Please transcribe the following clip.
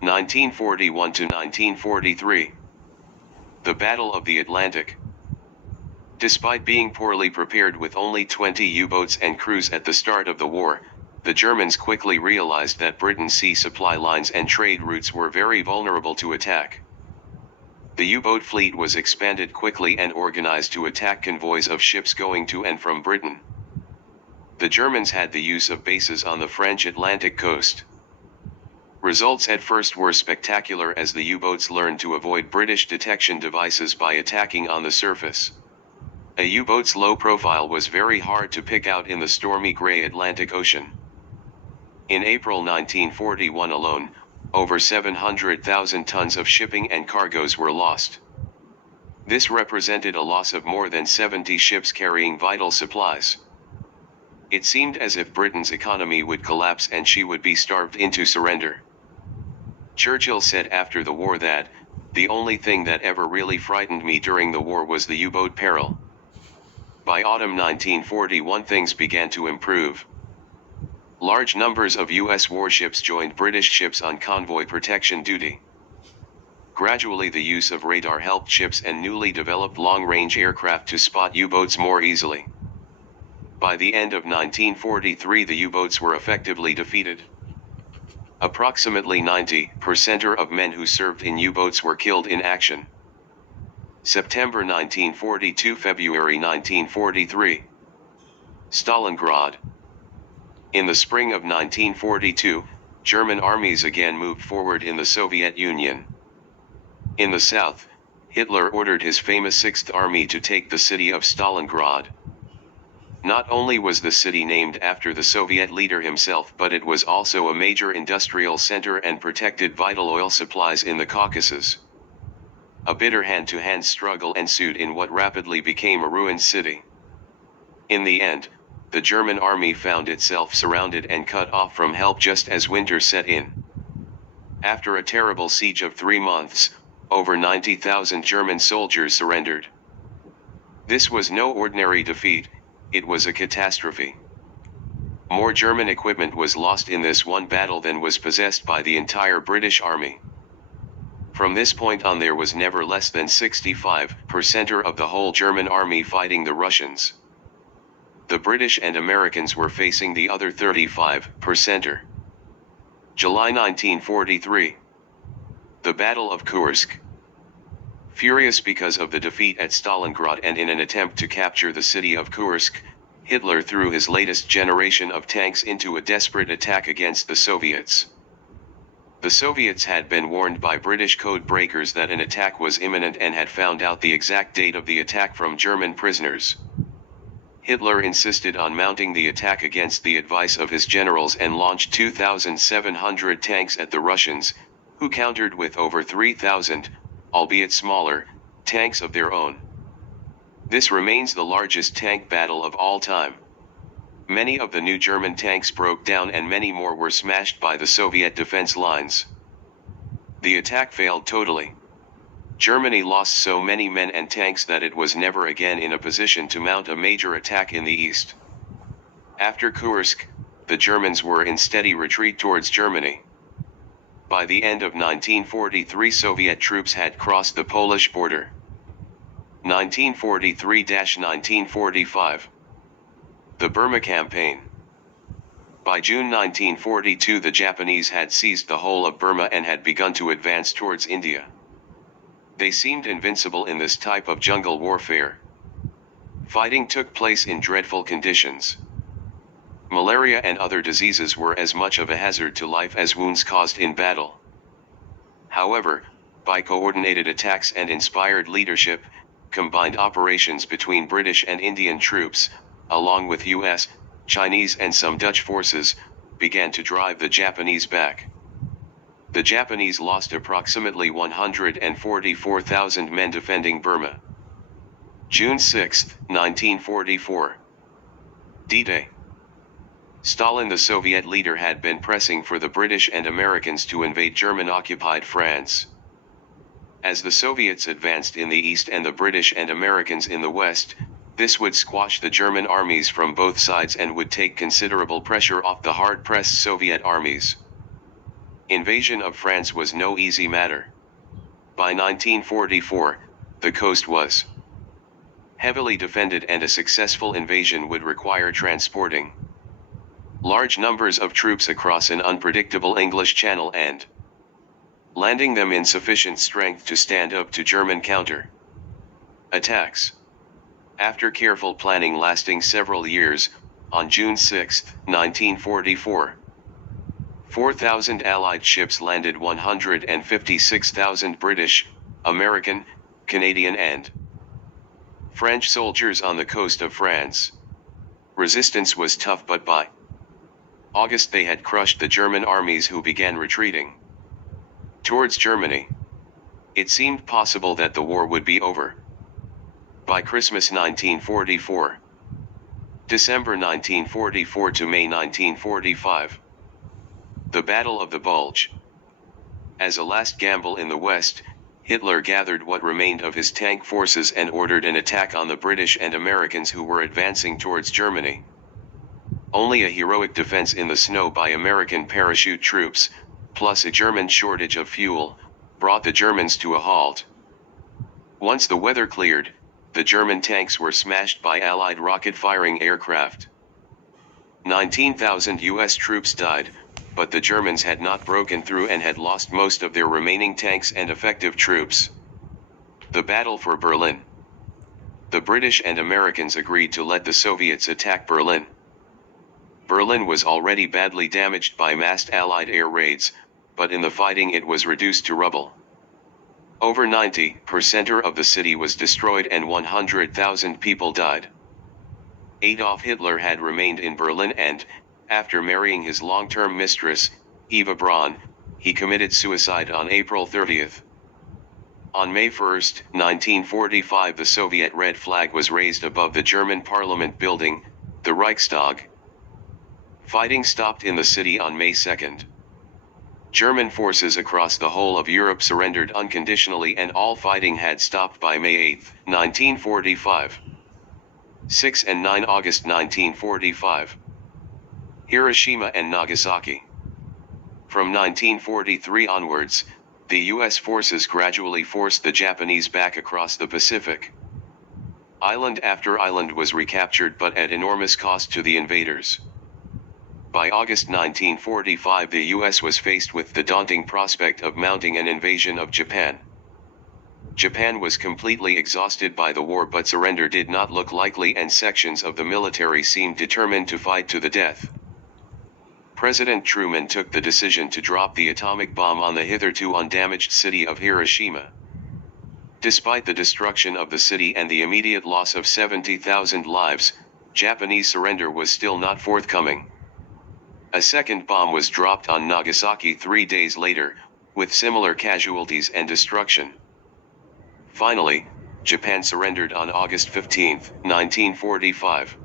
1941 to 1943. The Battle of the Atlantic. Despite being poorly prepared with only 20 U-boats and crews at the start of the war, the Germans quickly realized that Britain's sea supply lines and trade routes were very vulnerable to attack. The U-boat fleet was expanded quickly and organized to attack convoys of ships going to and from Britain. The Germans had the use of bases on the French Atlantic coast. Results at first were spectacular as the U-boats learned to avoid British detection devices by attacking on the surface. A U-boat's low profile was very hard to pick out in the stormy gray Atlantic Ocean. In April 1941 alone, over 700,000 tons of shipping and cargoes were lost. This represented a loss of more than 70 ships carrying vital supplies. It seemed as if Britain's economy would collapse and she would be starved into surrender. Churchill said after the war that, "The only thing that ever really frightened me during the war was the U-boat peril." By autumn 1941 things began to improve. Large numbers of U.S. warships joined British ships on convoy protection duty. Gradually the use of radar helped ships and newly developed long-range aircraft to spot U-boats more easily. By the end of 1943 the U-boats were effectively defeated. Approximately 90% of men who served in U-boats were killed in action. September 1942 – February 1943. Stalingrad. In the spring of 1942, German armies again moved forward in the Soviet Union. In the south, Hitler ordered his famous Sixth Army to take the city of Stalingrad. Not only was the city named after the Soviet leader himself, but it was also a major industrial center and protected vital oil supplies in the Caucasus. A bitter hand-to-hand struggle ensued in what rapidly became a ruined city. In the end, the German army found itself surrounded and cut off from help just as winter set in. After a terrible siege of 3 months, over 90,000 German soldiers surrendered. This was no ordinary defeat, it was a catastrophe. More German equipment was lost in this one battle than was possessed by the entire British Army. From this point on there was never less than 65% of the whole German army fighting the Russians. The British and Americans were facing the other 35%. July 1943. The Battle of Kursk. Furious because of the defeat at Stalingrad and in an attempt to capture the city of Kursk, Hitler threw his latest generation of tanks into a desperate attack against the Soviets. The Soviets had been warned by British code breakers that an attack was imminent and had found out the exact date of the attack from German prisoners. Hitler insisted on mounting the attack against the advice of his generals and launched 2,700 tanks at the Russians, who countered with over 3,000, albeit smaller, tanks of their own. This remains the largest tank battle of all time. Many of the new German tanks broke down and many more were smashed by the Soviet defense lines. The attack failed totally. Germany lost so many men and tanks that it was never again in a position to mount a major attack in the east. After Kursk, the Germans were in steady retreat towards Germany. By the end of 1943 Soviet troops had crossed the Polish border. 1943–1945. The Burma Campaign. By June 1942 the Japanese had seized the whole of Burma and had begun to advance towards India. They seemed invincible in this type of jungle warfare. Fighting took place in dreadful conditions. Malaria and other diseases were as much of a hazard to life as wounds caused in battle. However, by coordinated attacks and inspired leadership, combined operations between British and Indian troops, along with US, Chinese and some Dutch forces, began to drive the Japanese back. The Japanese lost approximately 144,000 men defending Burma. June 6, 1944. D-Day. Stalin, the Soviet leader, had been pressing for the British and Americans to invade German-occupied France. As the Soviets advanced in the east and the British and Americans in the west, this would squash the German armies from both sides and would take considerable pressure off the hard-pressed Soviet armies. Invasion of France was no easy matter. By 1944, the coast was heavily defended and a successful invasion would require transporting large numbers of troops across an unpredictable English Channel and landing them in sufficient strength to stand up to German counter-attacks. After careful planning lasting several years, on June 6, 1944, 4,000 Allied ships landed 156,000 British, American, Canadian and French soldiers on the coast of France. Resistance was tough, but by August they had crushed the German armies, who began retreating towards Germany. It seemed possible that the war would be over by Christmas 1944. December 1944 to May 1945. The Battle of the Bulge. As a last gamble in the West, Hitler gathered what remained of his tank forces and ordered an attack on the British and Americans who were advancing towards Germany. Only a heroic defense in the snow by American parachute troops, plus a German shortage of fuel, brought the Germans to a halt. Once the weather cleared, the German tanks were smashed by Allied rocket-firing aircraft. 19,000 US troops died, but the Germans had not broken through and had lost most of their remaining tanks and effective troops. The battle for Berlin. The British and Americans agreed to let the Soviets attack Berlin. Berlin was already badly damaged by massed Allied air raids, but in the fighting it was reduced to rubble. Over 90% of the city was destroyed and 100,000 people died. Adolf Hitler had remained in Berlin and, after marrying his long-term mistress, Eva Braun, he committed suicide on April 30. On May 1, 1945, the Soviet red flag was raised above the German parliament building, the Reichstag. Fighting stopped in the city on May 2. German forces across the whole of Europe surrendered unconditionally and all fighting had stopped by May 8, 1945. 6 and 9 August 1945. Hiroshima and Nagasaki. From 1943 onwards, the US forces gradually forced the Japanese back across the Pacific. Island after island was recaptured, but at enormous cost to the invaders. By August 1945, the US was faced with the daunting prospect of mounting an invasion of Japan. Japan was completely exhausted by the war, but surrender did not look likely and sections of the military seemed determined to fight to the death. President Truman took the decision to drop the atomic bomb on the hitherto undamaged city of Hiroshima. Despite the destruction of the city and the immediate loss of 70,000 lives, Japanese surrender was still not forthcoming. A second bomb was dropped on Nagasaki 3 days later, with similar casualties and destruction. Finally, Japan surrendered on August 15, 1945.